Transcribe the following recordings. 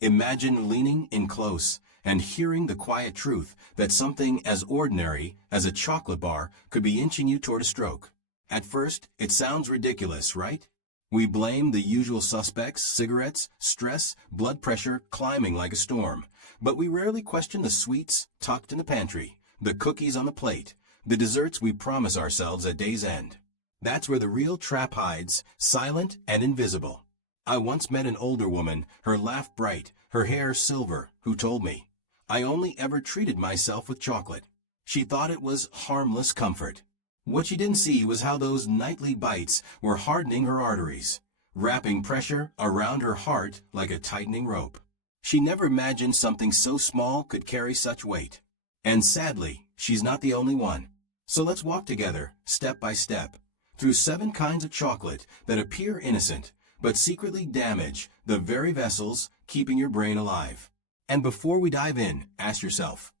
Imagine leaning in close and hearing the quiet truth that something as ordinary as a chocolate bar could be inching you toward a stroke. At first, it sounds ridiculous, right? We blame the usual suspects: cigarettes, stress, blood pressure climbing like a storm. But we rarely question the sweets tucked in the pantry, the cookies on the plate, the desserts we promise ourselves at day's end. That's where the real trap hides, silent and invisible. I once met an older woman, her laugh bright, her hair silver, who told me, "I only ever treated myself with chocolate." She thought it was harmless comfort. What she didn't see was how those nightly bites were hardening her arteries, wrapping pressure around her heart like a tightening rope. She never imagined something so small could carry such weight. And sadly, she's not the only one. So let's walk together, step by step, through 7 kinds of chocolate that appear innocent, but secretly damage the very vessels keeping your brain alive. And before we dive in, ask yourself,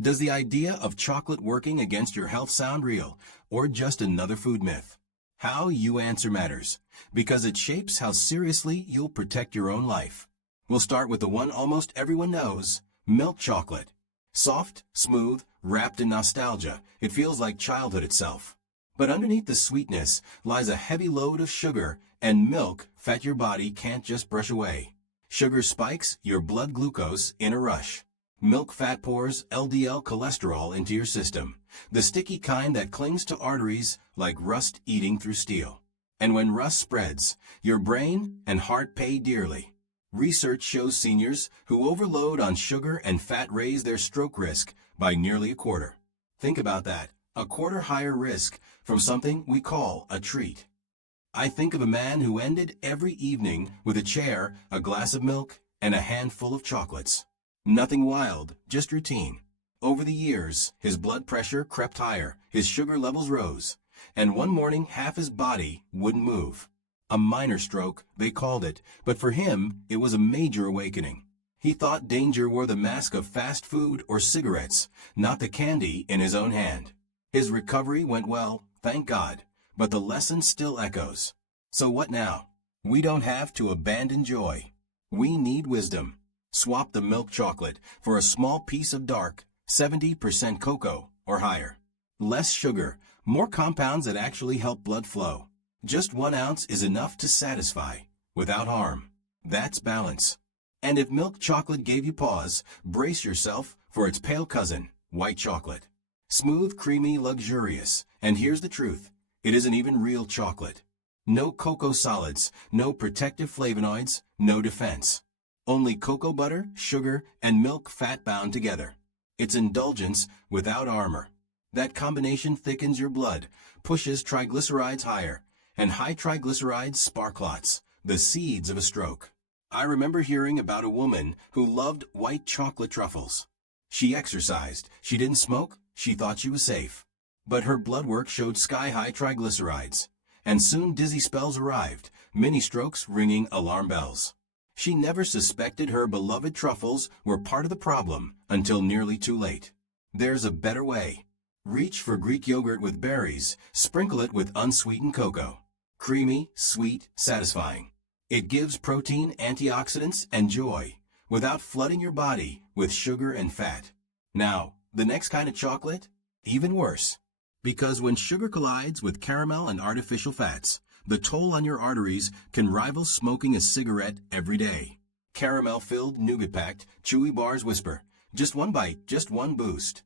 does the idea of chocolate working against your health sound real, or just another food myth? How you answer matters, because it shapes how seriously you'll protect your own life. We'll start with the one almost everyone knows, milk chocolate. Soft, smooth, wrapped in nostalgia, it feels like childhood itself. But underneath the sweetness lies a heavy load of sugar and milk fat your body can't just brush away. Sugar spikes your blood glucose in a rush. Milk fat pours LDL cholesterol into your system, the sticky kind that clings to arteries like rust eating through steel. And when rust spreads, your brain and heart pay dearly. Research shows seniors who overload on sugar and fat raise their stroke risk by nearly a quarter. Think about that, a quarter higher risk from something we call a treat. I think of a man who ended every evening with a chair, a glass of milk, and a handful of chocolates. Nothing wild, just routine. Over the years, his blood pressure crept higher, his sugar levels rose, and one morning half his body wouldn't move. A minor stroke, they called it, but for him, it was a major awakening. He thought danger wore the mask of fast food or cigarettes, not the candy in his own hand. His recovery went well, thank God, but the lesson still echoes. So what now? We don't have to abandon joy. We need wisdom. Swap the milk chocolate for a small piece of dark, 70% cocoa or higher. Less sugar, more compounds that actually help blood flow. Just 1 ounce is enough to satisfy, without harm. That's balance. And if milk chocolate gave you pause, brace yourself for its pale cousin, white chocolate. Smooth, creamy, luxurious. And here's the truth. It isn't even real chocolate. No cocoa solids, no protective flavonoids, no defense. Only cocoa butter, sugar, and milk fat bound together. It's indulgence without armor. That combination thickens your blood, pushes triglycerides higher, and high triglycerides spark clots, the seeds of a stroke. I remember hearing about a woman who loved white chocolate truffles. She exercised, she didn't smoke, she thought she was safe. But her blood work showed sky-high triglycerides, and soon dizzy spells arrived, mini strokes ringing alarm bells. She never suspected her beloved truffles were part of the problem until nearly too late. There's a better way. Reach for Greek yogurt with berries, sprinkle it with unsweetened cocoa. Creamy, sweet, satisfying. It gives protein, antioxidants, and joy, without flooding your body with sugar and fat. Now, the next kind of chocolate? Even worse. Because when sugar collides with caramel and artificial fats, the toll on your arteries can rival smoking a cigarette every day. Caramel-filled, nougat-packed, chewy bars whisper, just 1 bite, just 1 boost.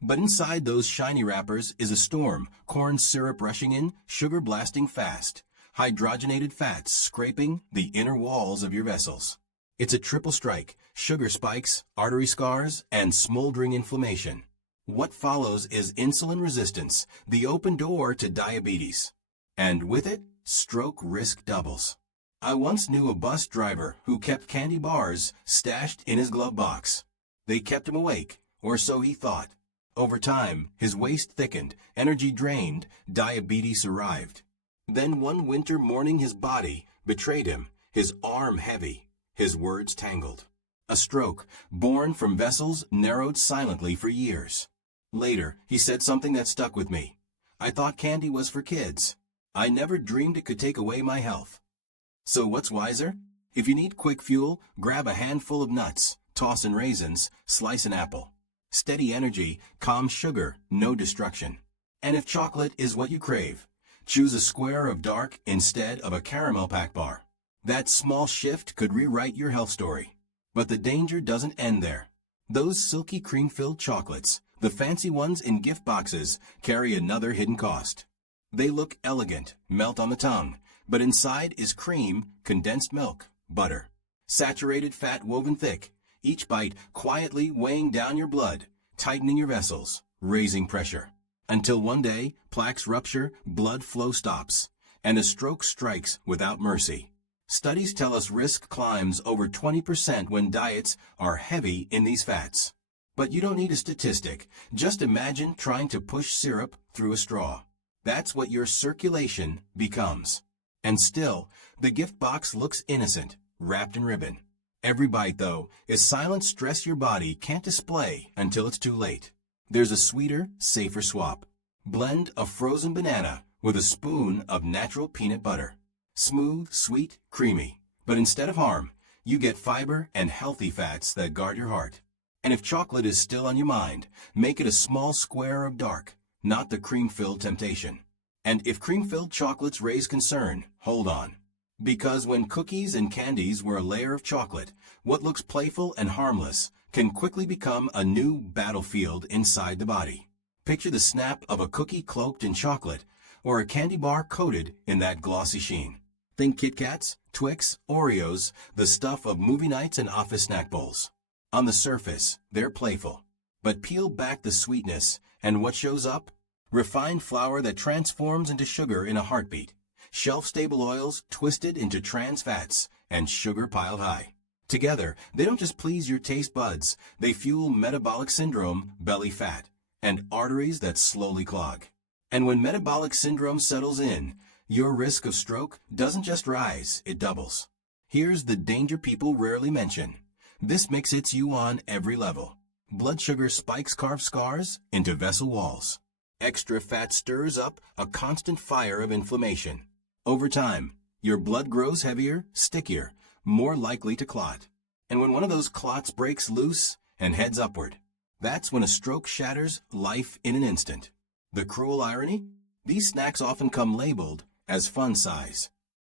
But inside those shiny wrappers is a storm, corn syrup rushing in, sugar blasting fast, hydrogenated fats scraping the inner walls of your vessels. It's a triple strike: sugar spikes, artery scars, and smoldering inflammation. What follows is insulin resistance, the open door to diabetes. And with it, stroke risk doubles. I once knew a bus driver who kept candy bars stashed in his glove box. They kept him awake, or so he thought. Over time, his waist thickened, energy drained, diabetes arrived. Then one winter morning his body betrayed him, his arm heavy, his words tangled. A stroke, born from vessels narrowed silently for years. Later, he said something that stuck with me. I thought candy was for kids. I never dreamed it could take away my health. So what's wiser? If you need quick fuel, grab a handful of nuts, toss in raisins, slice an apple. Steady energy, calm sugar, no destruction. And if chocolate is what you crave, choose a square of dark instead of a caramel pack bar. That small shift could rewrite your health story. But the danger doesn't end there. Those silky cream-filled chocolates, the fancy ones in gift boxes, carry another hidden cost. They look elegant, melt on the tongue, but inside is cream, condensed milk, butter, saturated fat woven thick, each bite quietly weighing down your blood, tightening your vessels, raising pressure. Until one day, plaques rupture, blood flow stops, and a stroke strikes without mercy. Studies tell us risk climbs over 20% when diets are heavy in these fats. But you don't need a statistic. Just imagine trying to push syrup through a straw. That's what your circulation becomes. And still, the gift box looks innocent, wrapped in ribbon. Every bite, though, is silent stress your body can't display until it's too late. There's a sweeter, safer swap. Blend a frozen banana with a spoon of natural peanut butter. Smooth, sweet, creamy. But instead of harm, you get fiber and healthy fats that guard your heart. And if chocolate is still on your mind, make it a small square of dark, not the cream-filled temptation. And if cream-filled chocolates raise concern, hold on. Because when cookies and candies were a layer of chocolate, what looks playful and harmless can quickly become a new battlefield inside the body. Picture the snap of a cookie cloaked in chocolate, or a candy bar coated in that glossy sheen. Think Kit Kats, Twix, Oreos, the stuff of movie nights and office snack bowls. On the surface, they're playful. But peel back the sweetness, and what shows up? Refined flour that transforms into sugar in a heartbeat. Shelf-stable oils twisted into trans fats, and sugar piled high. Together, they don't just please your taste buds, they fuel metabolic syndrome, belly fat, and arteries that slowly clog. And when metabolic syndrome settles in, your risk of stroke doesn't just rise, it doubles. Here's the danger people rarely mention. This mix hits you on every level. Blood sugar spikes carve scars into vessel walls. Extra fat stirs up a constant fire of inflammation. Over time, your blood grows heavier, stickier, more likely to clot. And when one of those clots breaks loose and heads upward, that's when a stroke shatters life in an instant. The cruel irony? These snacks often come labeled as fun size.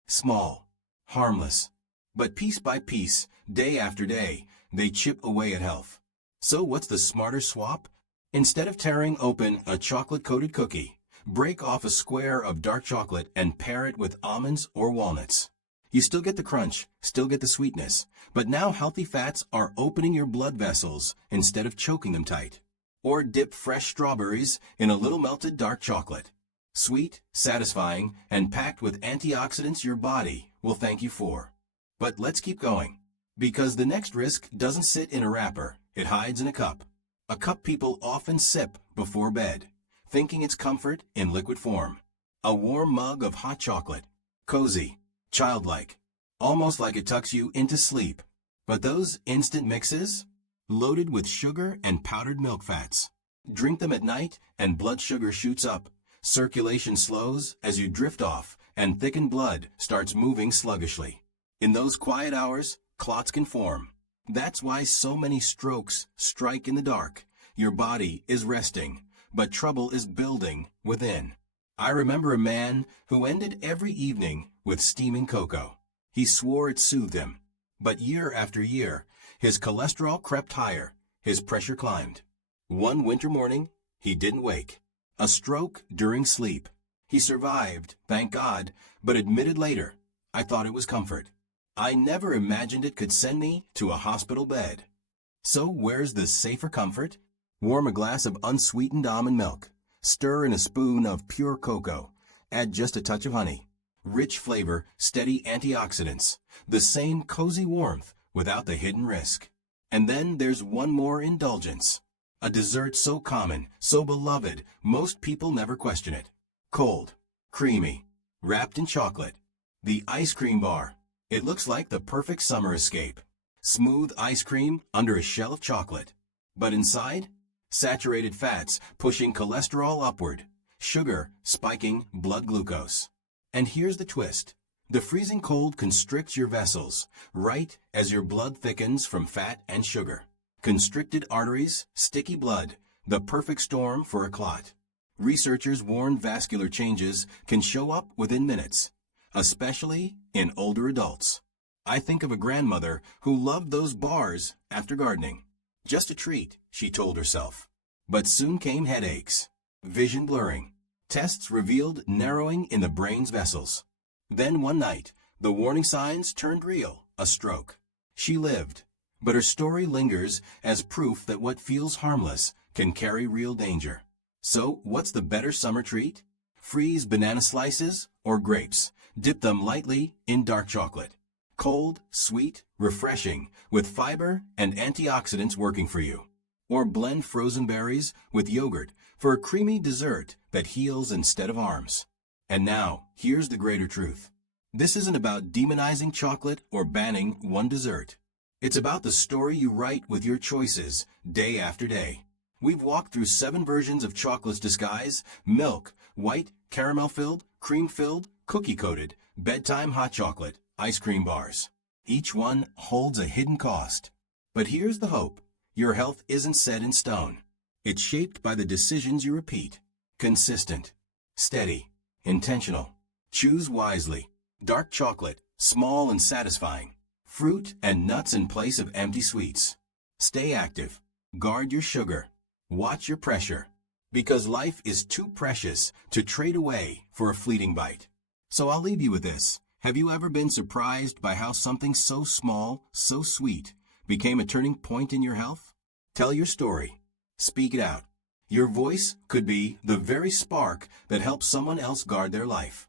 Small, harmless. But piece by piece, day after day, they chip away at health. So what's the smarter swap? Instead of tearing open a chocolate-coated cookie, break off a square of dark chocolate and pair it with almonds or walnuts. You still get the crunch, still get the sweetness, but now healthy fats are opening your blood vessels instead of choking them tight. Or dip fresh strawberries in a little melted dark chocolate. Sweet, satisfying, and packed with antioxidants your body will thank you for. But let's keep going. Because the next risk doesn't sit in a wrapper, it hides in a cup. A cup people often sip before bed, thinking it's comfort in liquid form. A warm mug of hot chocolate. Cozy, childlike, almost like it tucks you into sleep. But those instant mixes? Loaded with sugar and powdered milk fats. Drink them at night and blood sugar shoots up. Circulation slows as you drift off and thickened blood starts moving sluggishly. In those quiet hours, clots can form. That's why so many strokes strike in the dark. Your body is resting, but trouble is building within. I remember a man who ended every evening with steaming cocoa. He swore it soothed him. But year after year, his cholesterol crept higher, his pressure climbed. One winter morning, he didn't wake. A stroke during sleep. He survived, thank God, but admitted later, I thought it was comfort. I never imagined it could send me to a hospital bed. So where's the safer comfort? Warm a glass of unsweetened almond milk. Stir in a spoon of pure cocoa. Add just a touch of honey. Rich flavor, steady antioxidants. The same cozy warmth without the hidden risk. And then there's one more indulgence. A dessert so common, so beloved, most people never question it. Cold, creamy, wrapped in chocolate. The ice cream bar. It looks like the perfect summer escape. Smooth ice cream under a shell of chocolate. But inside? Saturated fats pushing cholesterol upward. Sugar spiking blood glucose. And here's the twist. The freezing cold constricts your vessels, right as your blood thickens from fat and sugar. Constricted arteries, sticky blood, the perfect storm for a clot. Researchers warn vascular changes can show up within minutes, especially in older adults. I think of a grandmother who loved those bars after gardening. Just a treat, she told herself. But soon came headaches, vision blurring. Tests revealed narrowing in the brain's vessels. Then one night, the warning signs turned real, a stroke. She lived, but her story lingers as proof that what feels harmless can carry real danger. So, what's the better summer treat? Freeze banana slices or grapes. Dip them lightly in dark chocolate. Cold, sweet, refreshing, with fiber and antioxidants working for you. Or blend frozen berries with yogurt for a creamy dessert that heals instead of harms. And now, here's the greater truth. This isn't about demonizing chocolate or banning one dessert. It's about the story you write with your choices, day after day. We've walked through 7 versions of chocolate's disguise: milk, white, caramel-filled, cream-filled, cookie-coated, bedtime hot chocolate, ice cream bars. Each one holds a hidden cost. But here's the hope. Your health isn't set in stone. It's shaped by the decisions you repeat. Consistent, steady, intentional. Choose wisely. Dark chocolate, small and satisfying. Fruit and nuts in place of empty sweets. Stay active. Guard your sugar. Watch your pressure. Because life is too precious to trade away for a fleeting bite. So I'll leave you with this. Have you ever been surprised by how something so small, so sweet, became a turning point in your health? Tell your story. Speak it out. Your voice could be the very spark that helps someone else guard their life.